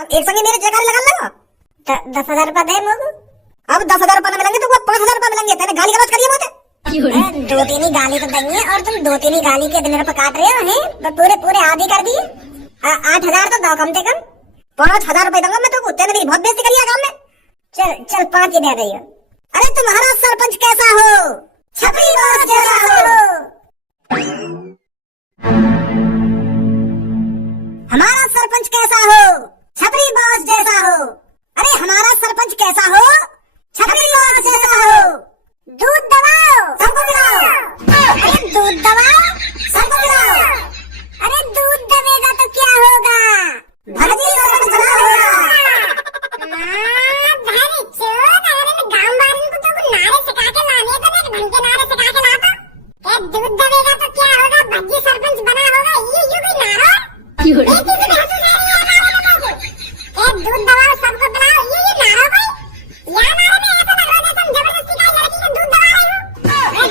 अब एक संगे मेरे जगह लगा लगा 10,000 रुपया दे मोगू। अब 10,000 रुपया मिलेंगे तो 5,000 रुपया मिलेंगे। तेरे गाली गलौज करिए मोते। 2-3 ही गाली तो देंगे और तुम 2-3 ही गाली के दिन रुपये काट रहे हो हैं। तो पूरे आधी कर दिए। 8,000 तो दो कम से कम। 5,000 रुपए दूंगा मैं तो। तेने मेरी बहुत बेइज्जती करी है गाँव में। चल 5 ही दे रही हो। अरे तुम्हारा सरपंच कैसा हो? छपरी बॉस जैसा हो। हमारा सरपंच कैसा हो? छपरी बॉस जैसा हो। अरे हमारा सरपंच कैसा हो? छपरी बॉस जैसा हो। दूध दबाओ सबको पिलाओ। अरे दूध दबाओ सबको पिलाओ। अरे दूध दबेगा तो क्या होगा? भर्ती सरपंच बना होगा। दूध दबेगा तो क्या होगा? भज्जी सरपंच बना होगा। ये भी नारा दूध दबाओ सबको पिलाओ। ये नारा भाई या नारे में ऐसा लग रहा है जैसे जबरदस्ती का लड़की को दूध दबा रही हूँ।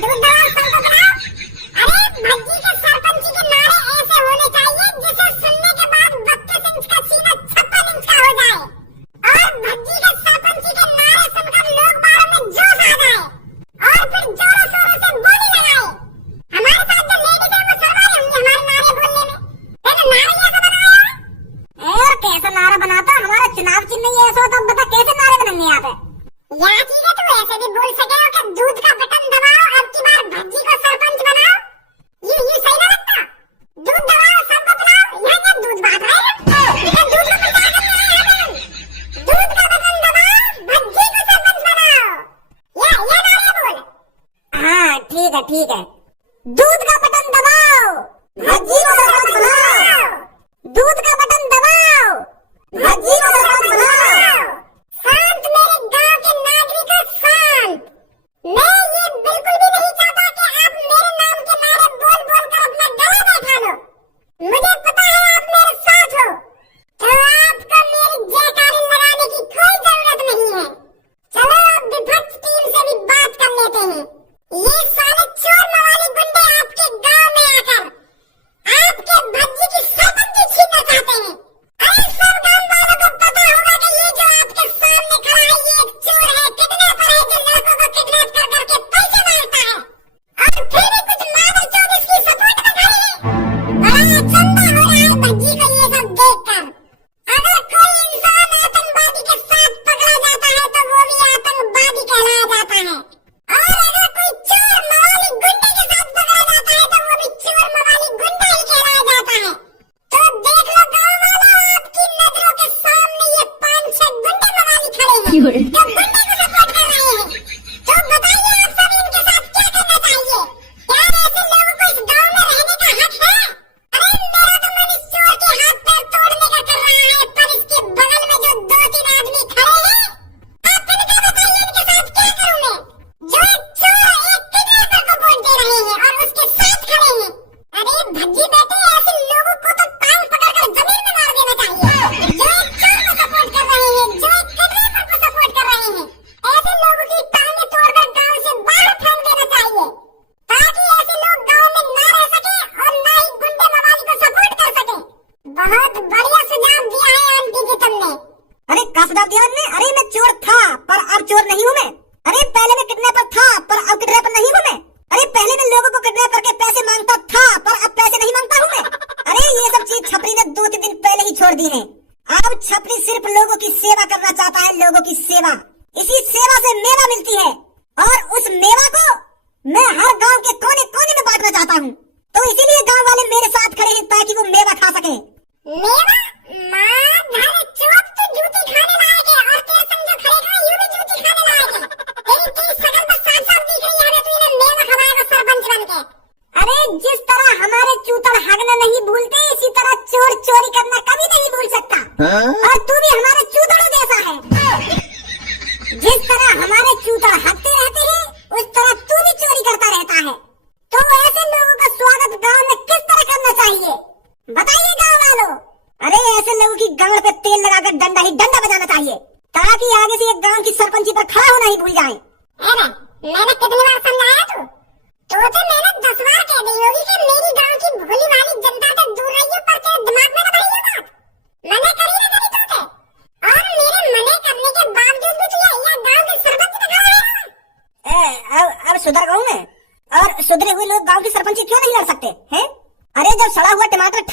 दूध दबाओ सबको पिलाओ। अरे भज्जी के सरपंच के नारे ऐसे होने चाहिए जिसे सुनने के बाद 32 इंच का सीना 56 इंच का हो जाए और भज्जी के सरपंच के नारे सुनकर लोग बारों में जोश आ जाए और फिर जोरों शोरों से बोली लगाए। हमारे साथ जो लेडीज है वो शर्मा रही होंगी हमारे नारे बोलने में। नारा ऐसा बनाया है और कैसा नारा बनाता? हमारा चुनाव चिन्ह ही ऐसा होता। बता कैसे नारे बनाने यहाँ पे? यहाँ चीज है तू ऐसे भी बोल सके हो कि दूध का बटन दबाओ अब की बार भज्जी को सरपंच बनाओ। ये सही ना लगता? दूध दबाओ सबको पिलाओ। यहाँ क्या दूध बांट रहे हैं? दूध का प्रचार करने आए हैं। दूध का बटन दबाओ भज्जी को सरपंच बनाओ। ये नारे बोल। हाँ ठीक है। दूध का बटन दबाओ भज्जी को सरपंच बनाओ। दूध का बटन दबाओ भज्जी को सरपंच बनाओ। शांत मेरे गांव के नागरिकों शांत। मैं ये बिल्कुल भी नहीं चाहता कि आप मेरे नाम के नारे बोल बोल कर अपना गला बैठा लो। मुझे पता है आप मेरे साथ हो तो आपको मेरी जयकारी लगाने की कोई जरूरत नहीं है। चलो विपक्ष टीम से भी बात कर लेते हैं। ये साले चोर मवाली गुंडे आपके गांव में आकर आपके भज्जी की सरपंची छीनना चाहते हैं। अरे सब गांव वालों को पता होगा कि ये जो आपके सामने खड़ा है ये एक चोर है, किडनैपर है जो लड़कों को किडनैप कर करके पैसे मांगता है और फिर भी कुछ मादर चौध इसकी सपोर्ट कर रही है। बड़ा चंदा हो रहा है भज्जी को ये सब देखकर। अगर कोई इंसान आतंकवादी के साथ पकड़ा जाता है तो वो भी आतंकवादी कहलाया जाता है और अगर कोई चोर मवाली गुंडे के साथ पकड़ा जाता है तो वो भी चोर मवाली गुंडा ही कहलाया जाता है। तो देख लो गाँव वालों आपकी नजरों के सामने ये 5-6 गुंडे मवाली खड़े हैं जो गुंडे को सपोर्ट कर रहे हैं। तो बताइए आप सभी इनके साथ क्या करना चाहिए? क्या ऐसे लोगों को इस गाँव में रहने का हक है? अरे मेरा तो मन इस चोर के हाथ पैर तोड़ने का कर रहा है पर इसके बगल में जो 2-3 आदमी खड़े हैं आप इनका बताइए इनके साथ क्या करूँ मैं? जो एक चोर एक किडनैपर को वोट दे रहे हैं और उसके साथ खड़े हैं। अरे भज्जी बेटे ऐसे लोगों को तो टांग पकड़कर जमीन में मार देना चाहिए। जो एक चोर को सपोर्ट कर रहे हैं जो एक किडनैपर को सपोर्ट कर रहे हैं ऐसे लोगों की टांगें तोड़कर गांव से बाहर फेंक देना चाहिए ताकि ऐसे लोग गांव में ना रह सके और ना ही गुंडे मवाली को सपोर्ट कर सके। बहुत बढ़िया सुझाव दिया है आंटी जी तुमने। अरे क्या सुझाव दिया हमने? अरे मैं चोर था पर अब चोर नहीं हूँ मैं। अरे पहले मैं किडनैपर था पर अब किडनैपर नहीं हूँ मैं। अरे पहले मैं लोगों को किडनैप करके पैसे मांगता था पर अब पैसे नहीं मांगता हूँ मैं। अरे ये सब चीज छपरी ने 2-3 दिन पहले ही छोड़ दी है। अब छपरी सिर्फ लोगों की सेवा करना चाहता है। लोगों की सेवा, इसी सेवा से मेवा मिलती है और उस मेवा को मैं हर गांव के कोने कोने में बांटना चाहता हूँ। तो इसीलिए गांव वाले मेरे साथ खड़े हैं ताकि वो मेवा खा सके। मेवा? माँ धारे चौथ तो जूती खाने लायक है और तेरे संग जो खड़े खड़े यूं भी जूती खाने लायक है। तेरी शकल बस साफ-साफ दिख रही है हमें तू इन्हें मेवा खवाएगा सरपंच बनके। अरे जिस तरह हमारे चूतर हगना नहीं भूलते इसी तरह चोर चोरी करना कभी नहीं भूल सकता। और तू भी हमारे चूतरों जैसा है। जिस तरह हमारे चूतर हगते रहते हैं उस तरह तू भी चोरी करता रहता है। तो ऐसे लोगों का स्वागत गाँव में किस तरह करना चाहिए बताइए गाँव वालों। अरे ऐसे लोगों की गांड पे तेल लगाकर डंडा ही डंडा बजाना चाहिए ताकि आगे से ये गांव की सरपंची पर खड़ा होना ही भूल जाए। अरे मैंने कितनी बार समझाया तू? तो मैंने 10 बार कह दी होगी कि मेरी गांव की भोली वाली जनता से दूर रहिए पर तेरे दिमाग में ना भरी ये बात। मैंने करी ना करी तो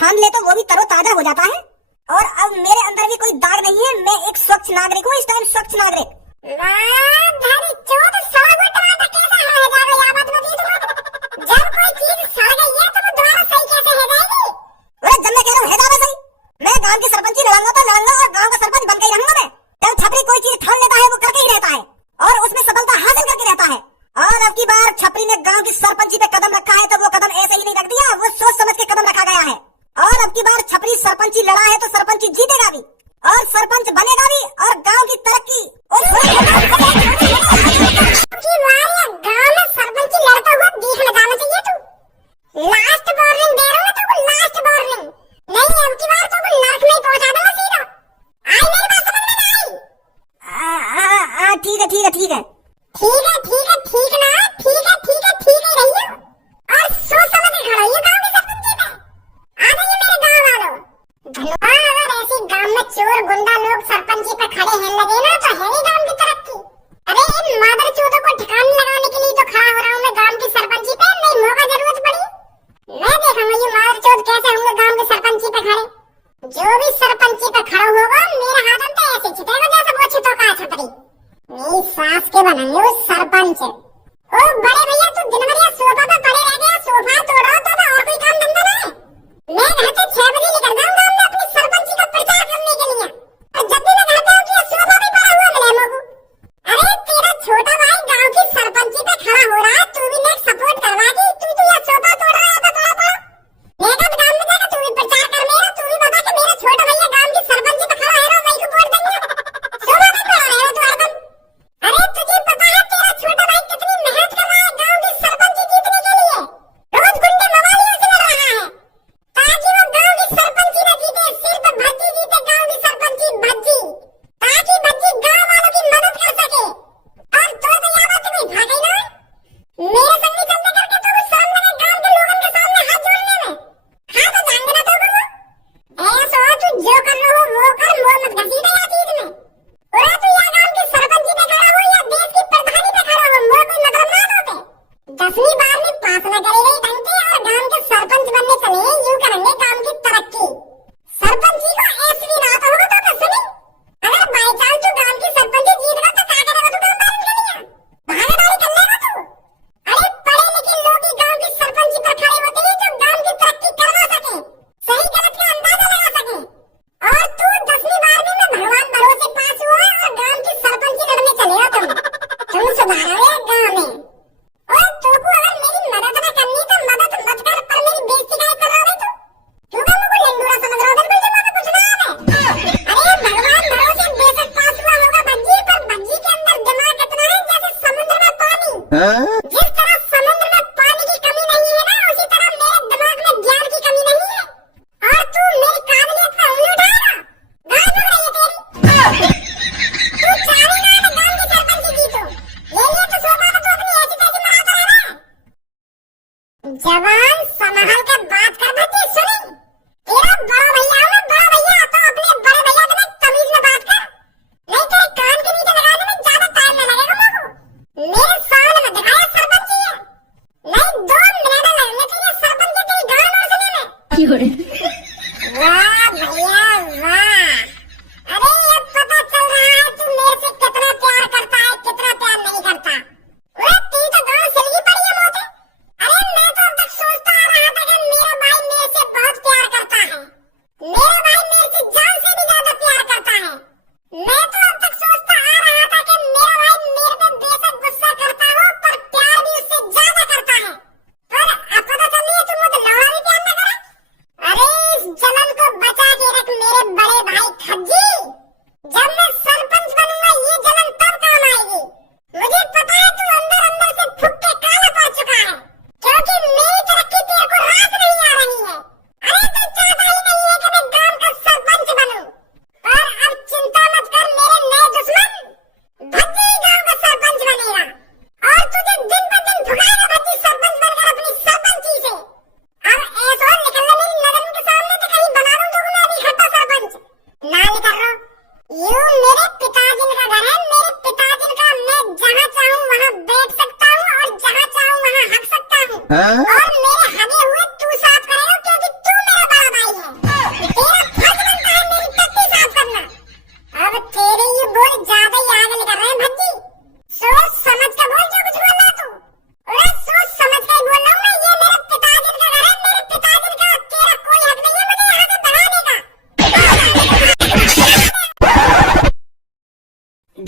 ठान ले तो वो भी तरोताजा हो जाता है। और अब मेरे अंदर भी कोई दाग नहीं है, मैं एक स्वच्छ नागरिक हूँ, इस टाइम स्वच्छ नागरिक। धरी चोद सड़गो टमाटर कैसे है जाएगा या बात बता दो। जब कोई चीज सड़ गई है तो वो दोबारा सही कैसे हो जाएगी? अरे जब मैं कह रहा हूँ है जाएगा सही, मैं गांव की सरपंची लड़ाऊंगा तो लड़ाऊंगा और गांव का सरपंच बन के ही रहूंगा मैं। जब छपरी कोई चीज ठान लेता है वो करके ही रहता है और उसमें सफलता हासिल करके रहता है। और अब की बार छपरी ने गांव की सरपंची पे कदम रखा है तो वो कदम ऐसे ही नहीं रख दिया, वो सोच समझ के कदम रखा गया है। और अब की बार छपरी सरपंची लड़ा है तो सरपंची जीतेगा भी और सरपंच बनेगा भी और गांव की तरक्की और गांव में सरपंची लड़ता हुआ देखने जाना चाहिए। तू लास्ट वार्निंग दे रहा हूँ, तो लास्ट वार्निंग नहीं, अब की बार तो नर्क में पहुंचा दूंगा सीधा। आई मेरी बात समझ में नहीं आई? ठीक है ठीक है ठीक है ठीक है ठीक है ठीक ना, ठीक है ठीक है ठीक ही रही हो और सोच समझ के खड़ा हो गांव की सरपंची पे। आ जाइए मेरे गांव वालों, धन्यवाद। अगर ऐसी गांव में चोर गुंडा लोग सरपंची पे खड़े हैं लगे ना तो है ही गांव की तरक्की। अरे इन मादर चोदों को ठिकाने लगाने के लिए तो खड़ा हो रहा हूँ मैं गांव की सरपंची पे। नहीं मौका जरूरत पड़ी मैं देखूंगा ये मादर चोद कैसे होंगे गांव की सरपंची पे खड़े। जो भी सरपंची पे खड़ा होगा मेरे हाथ में तो ऐसे छिटेगा जैसे वो छिटो का छपरी। मेरी सास के बनाएंगे वो सरपंच। ओ बड़े भैया तू दिन भर यहाँ सोफा पे पड़े रह गया, सोफा तोड़ रहा तो और कोई काम धंधा ना है? मैं घर से 6 बजे निकल जाऊंगा मैं अपनी सरपंची का प्रचार करने के लिए और जब भी मैं घर पे आऊँ सोफा भी पड़ा हुआ मिले मेरे को। अरे तेरा छोटा भाई गांव की सरपंची पे खड़ा हो रहा है, तू भी नेक सपोर्ट करवा दी। तू यहाँ सोफा तोड़ रहा है पड़ा पड़ा। मैं कब गांव में जाकर तू भी प्रचार कर मेरा, तू भी बता कि मेरा छोटा भैया गांव की सरपंची पे खड़ा है ना, वही को वोट देंगे। सोफा पे पड़ा रहे तू हरदम। अरे तुझे पता है तेरा छोटा भाई कितनी मेहनत कर रहा है गांव की सरपंची जीतने के लिए? रोज गुंडे मवालियों से लड़ रहा है ताकि वो गांव की सरपंची न जीते, सिर्फ भज्जी जीते। गांव की सरपंची भज्जी, ताकि भज्जी गांव वालों की मदद कर सके। और तो याद है तुम्हें भागे ना मेरे संग नहीं चलते करके तो वो शर्म लगे गांव के लोगों के सामने हाथ जोड़ने में। हाँ तो जाएंगे ना तो वो ऐसा तू जो कर रहा हो वो कर, वो मत घसीटे या चीज में। और तू या गांव की सरपंची पे खड़ा हो या देश की प्रधानी पे खड़ा हो, मोर कोई मतलब ना होते। 10वीं बार में पास न करे गई ढंग से और गांव के सरपंच बनने चले यूं करेंगे गांव की तरक्की। सरपंची को ऐसी भी बात होगा तो सुनी, अगर बाई चांस तू गांव की सरपंची जीत गया तो क्या करेगा? तू काम बारी कर लिया भागीदारी कर लेगा तू? अरे पढ़े लिखे लोग ही गांव की सरपंची पर खड़े होते हैं जो गांव की तरक्की करवा सके, सही गलत का अंदाजा लगा सके। और तू 10वीं बार में मैं भगवान भरोसे पास हुआ और गांव की सरपंची लड़ने चले हो तुम सुधारोगे गांव में। और तो को अगर मेरी मदद न करनी तो मदद मत कर, पर मेरी बेइज्जती काहे कर रहा है तू? क्यों का मुझे लंगूरा समझ रहा है? बिल्कुल जब मैं कुछ ना आवे। अरे भगवान भरोसे बेशक पास हुआ होगा भज्जी, पर भज्जी के अंदर दिमाग इतना है जैसे समुद्र में पानी। जिस तरह समुद्र में पानी की कमी नहीं है ना, उसी तरह मेरे दिमाग में ज्ञान की कमी नहीं है। और तू मेरी काबिलियत पे उंगली उठाएगा, गाय बक रही है तेरी। तू चाहेगा ना गांव की सरपंची जीतो, ये तो सोफा पे तू अपनी ऐसी तैसी मराता है ना। जवान संभाल कर बात कर भज्जी, सुनी तेरा बड़ा भैया हूँ मैं, बड़ा भैया तो अपने बड़े भैया के लिए तमीज में बात कर, नहीं तेरे कान के नीचे लगाने में ज्यादा टाइम न लगेगा मेरे को। मेरे सामने में दिखाया सरपंची है, नहीं 2 मिनट लगने के लिए सरपंच तेरी गान नोचने में। वाह भैया वाह, अरे अब पता चल रहा है तू मेरे से कितना प्यार करता है कितना प्यार नहीं करता। वो तेरी तो गांव सिलगी पड़ी है मोटे। अरे मैं तो अब तक सोचता आ रहा था कि मेरा भाई मेरे से बहुत प्यार करता है, मेरा भाई मेरे से जान से भी ज्यादा प्यार करता है। मैं तो अब तक सोचता आ रहा था कि मेरा भाई मेरे पे बेशक गुस्सा करता हो पर प्यार भी उससे ज्यादा करता है। पर अब पता चल रही है तुम मुझे लौड़ा भी प्यार न करा। अरे इस जलन को बचा के रख मेरे बड़े भाई खज्जी, जब मैं सरपंच बनूंगा ये जलन तब काम आएगी। मुझे पता है तू अंदर अंदर से फूक के काला पड़ चुका है, क्योंकि मेरी तरक्की तेरे को रास नहीं आ रही है। अरे तू चाहता ही नहीं है कि मैं गांव का सरपंच बनूं, पर अब चिंता मत कर मेरे नए दुश्मन, भज्जी गांव का सरपंच बनेगा और तुझे दिन ब दिन भुगाएगा भज्जी सरपंच बनकर अपनी सरपंची से। अब ऐसा निकलना मेरी नजर के सामने तो कहीं बना दूं तो मैं अभी खट्टा सरपंच ना निकल रहा। यूं मेरे पिताजी का घर है, मेरे पिताजी का मैं जहाँ चाहूँ वहाँ बैठ सकता हूँ और जहाँ चाहूँ वहाँ हक सकता हूँ। और मेरे हगे हुए तू साफ करेगा क्योंकि तू मेरा बड़ा भाई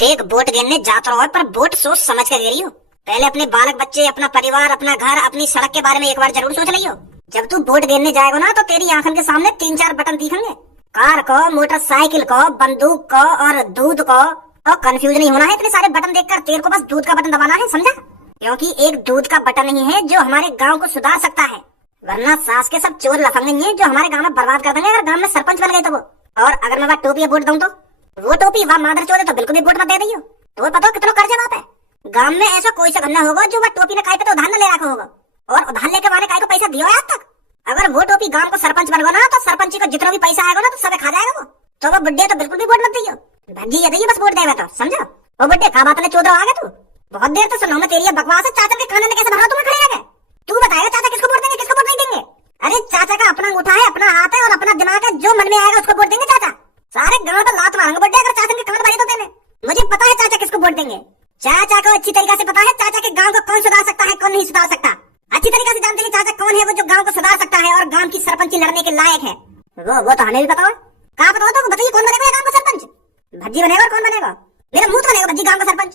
देख वोट गिरने जाता रहो पर वोट सोच समझ कर गिरी हो। पहले अपने बालक बच्चे, अपना परिवार, अपना घर, अपनी सड़क के बारे में एक बार जरूर सोच लियो। जब तू वोट गिरने जाएगा ना तो तेरी आंखों के सामने 3-4 बटन दिखेंगे, कार को, मोटरसाइकिल को, बंदूक को और दूध को। तो कंफ्यूज नहीं होना है इतने सारे बटन देखकर, तेरे को बस दूध का बटन दबाना है, समझा? क्योंकि एक दूध का बटन ही है जो हमारे गाँव को सुधार सकता है, वरना सास के सब चोर लफंगे हैं जो हमारे गांव में बर्बाद कर देंगे अगर गांव में सरपंच बन गए तो वो। और अगर मैं वह टोपी वोट दूं तो वो टोपी वह मादर चोर है तो बिल्कुल भी वोट मत दे दियो। तो पता हो कितना कर्जा बाप है गांव में, ऐसा कोई सा धंधा होगा जो वह टोपी ने काय पे तो उधार न ले रखा होगा, और उधार लेके वाले काय को पैसा दिया है आज तक। अगर वो टोपी गांव को सरपंच बन गया ना तो सरपंची को जितना भी पैसा आएगा ना तो सब खा जाएगा वो। तो वो बुड्ढे तो बिल्कुल भी वोट मत दियो, भज्जी ये बस वोट देगा तो समझो। वो बुड्ढे खा बात ने चौधरा आ गया तू, बहुत देर तो सुनो मैं तेरी बकवास है। चाचा के खाने ने कैसे भरा तुम्हें खड़े आ गए? तू बताएगा चाचा किसको वोट देंगे किसको वोट नहीं देंगे? अरे चाचा का अपना अंगूठा है, अपना हाथ है और अपना दिमाग है, जो मन में आएगा उसको वोट देंगे चाचा। सारे गांव पर लात मारेंगे बुड्ढे अगर चाचा के कान भरे तो देने। मुझे पता है चाचा किसको वोट देंगे, चाचा को अच्छी तरीके से पता है चाचा के गांव को कौन सुधार सकता है कौन नहीं सुधार सकता। अच्छी तरीके से जानते हैं चाचा कौन है वो जो गांव को सुधार सकता है और गांव की सरपंची लड़ने के लायक है। वो तो हमें भी पता है। कहाँ पता हो तो बताइए कौन बनेगा गांव का सरपंच? भज्जी बनेगा और कौन बनेगा? मेरा मुंह तो बनेगा भज्जी गांव का सरपंच।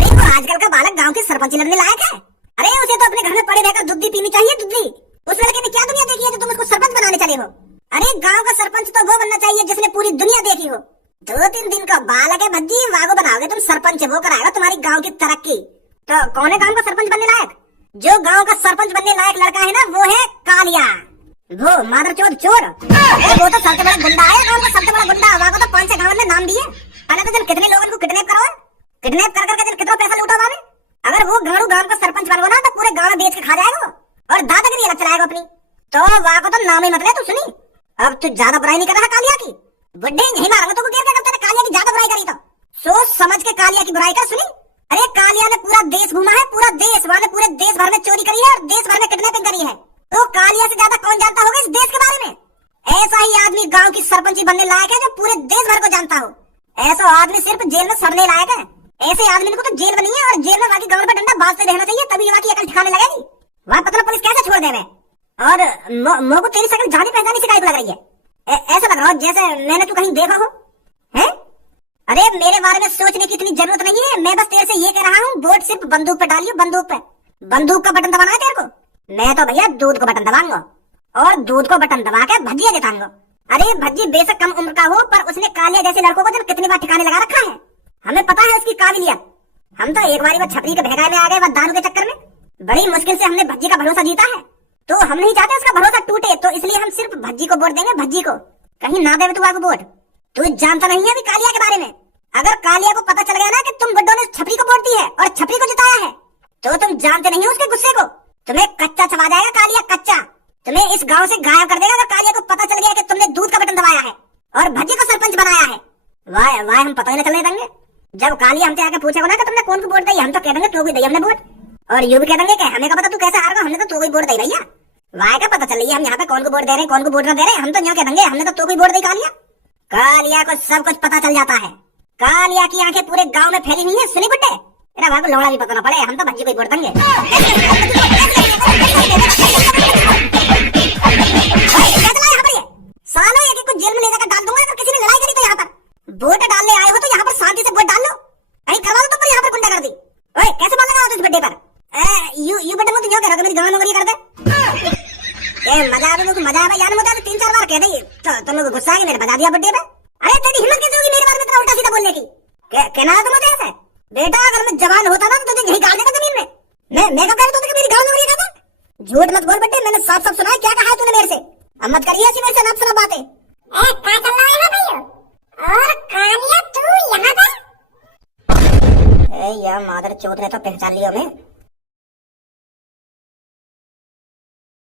अरे वो आजकल का बालक गांव की सरपंची लड़ने लायक है? अरे उसे तो अपने घर में पड़े रहकर दूध पीनी चाहिए, दूध। उस लड़के ने क्या दुनिया देखी है जो तुम उसको सरपंच बनाने चले हो? अरे गांव का सरपंच तो वो बनना चाहिए जिसने पूरी दुनिया देखी हो। 2-3 दिन का बालक है भज्जी, वागो बनाओगे तुम सरपंच, वो कराएगा तुम्हारी गांव की तरक्की। तो कौन है गांव का सरपंच बनने लायक? जो गांव का सरपंच बनने लायक लड़का है ना वो है कालिया, वो मादर चोर चोर। वो तो सबसे बड़ा गुंडा है गांव का, सबसे बड़ा गुंडा। वागो तो 5-6 गांव में नाम दिए। पहले तो जब कितने लोगों को किडनैप करो, किडनैप कर करके कितना पैसा लूटा वाले। अगर वो गाड़ू गांव का सरपंच बन गया ना तो पूरे गांव में बेच के खा जाएगा वो, और दादागिरी अलग चलाएगा अपनी। तो वाह को तो नाम ही मत ले तू, सुनी? अब तू ज्यादा बुराई नहीं कर रहा कालिया की, बुड्ढे यही मारेंगे तो क्या करते हैं? कालिया की ज्यादा बुराई करी तो सोच समझ के कालिया की बुराई कर, सुनी? अरे कालिया ने पूरा देश घूमा है, पूरा देश, वहाँ पूरे देश भर में चोरी करी है और देश भर में किडनैपिंग करी है। तो कालिया से ज्यादा कौन जानता होगा इस देश के बारे में? ऐसा ही आदमी गांव की सरपंची बनने लायक है जो पूरे देश भर को जानता हो। ऐसा आदमी सिर्फ जेल में सड़ने लायक है। ऐसे आदमी को तो जेल बनी है और जेल में बाकी गांव में डंडा बाजते रहना चाहिए, तभी वहाँ की अकल ठिकाने लगेगी। वहाँ पता पुलिस कैसे छोड़ देवे? और मो को तेरी शक्ल जानी पहचानी शिकायत लग रही है, ऐसा लग रहा हो जैसे मैंने तू कहीं देखा हो है? अरे मेरे बारे में सोचने की इतनी जरूरत नहीं है, मैं बस तेरे से ये कह रहा हूँ वोट सिर्फ बंदूक पे डालियो, बंदूक पे। बंदूक का बटन दबाना है तेरे को, मैं तो भैया दूध को बटन दबाऊंगा और दूध को बटन दबा के भज्जिया जिताऊंगा। अरे भज्जी बेशक कम उम्र का हो पर उसने कालिया जैसे लड़कों को कितनी बार ठिकाने लगा रखा है, हमें पता है उसकी काबिलियत। हम तो एक बार वो छपरी के भगाए में आ गए, वो दारू के चक्कर में बड़ी मुश्किल से हमने भज्जी का भरोसा जीता है। तो हम नहीं चाहते उसका भरोसा टूटे, तो इसलिए हम सिर्फ भज्जी को वोट देंगे, भज्जी को। कहीं ना देवे तू आगे वोट। तू जानता नहीं है अभी कालिया के बारे में। अगर कालिया को पता चल गया ना कि तुम बुड्ढों ने छपरी को वोट दी है और छपरी को जिताया है तो तुम जानते नहीं हो उसके गुस्से को। तुम्हें कच्चा छपा जाएगा कालिया, कच्चा। तुम्हें इस गांव से गायब कर देगा अगर कालिया को पता चल गया कि तुमने दूध का बटन दबाया है और भज्जी को सरपंच बनाया है। वाह वाह, हम पता ही नहीं चलने देंगे। जब कालिया हमसे आके पूछेगा ना कि तुमने कौन को वोट दी, हम तो कह देंगे तो भी दी हमने वोट, और ये भी कह देंगे कि हमें क्या पता तू कैसे हारेगा, हमने तो वोट दी भैया। वाह का पता चल रही है हम यहाँ पे कौन को वोट दे रहे हैं कौन को वोट ना दे रहे हैं, हम तो यहाँ कह देंगे हमने तो कोई वोट दी कालिया। कालिया को सब कुछ पता चल जाता है, कालिया की आंखें पूरे गांव में फैली हुई है, सुनी बुड्ढे? मेरा भाई को लौड़ा भी पता ना पड़े, हम तो भज्जी को वोट देंगे। सालों एक को जेल में ले जाकर डाल दूंगा अगर किसी ने लड़ाई करी तो। यहाँ पर वोट डालने आए हो तो यहाँ पर शांति से वोट डाल लो, कहीं करवा दो तो पर यहाँ पर गुंडागर्दी। ओए कैसे मार लगा तुझ बड्डे पर? यू बड्डे मुझे क्यों कह रहा कि मेरी गांव नौकरी कर दे? ए मजा आवे मुझे, मजा आवे यार, मुझे 3-4 बार कह दी तो तुम लोग गुस्सा है मेरे बजा दिया बड्डे पे। अरे तेरी हिम्मत कैसे होगी मेरे बारे में इतना उल्टा सीधा बोलने की? कहना है तुम मुझे ऐसे? बेटा अगर मैं जवान होता ना तो तुझे यही गाड़ देता जमीन में। मैं कब कह रहा था कि मेरी गांव नौकरी कर दे? झूठ मत बोल बड्डे, मैंने साफ साफ सुना है क्या कहा है तूने मेरे से। अब मत करिए ऐसी मेरे से नफ सुना बातें। क्या चल रहा है भैया? और कालिया तू यहाँ पर? यार मादर चौथ ने तो पहचान लिया मैं।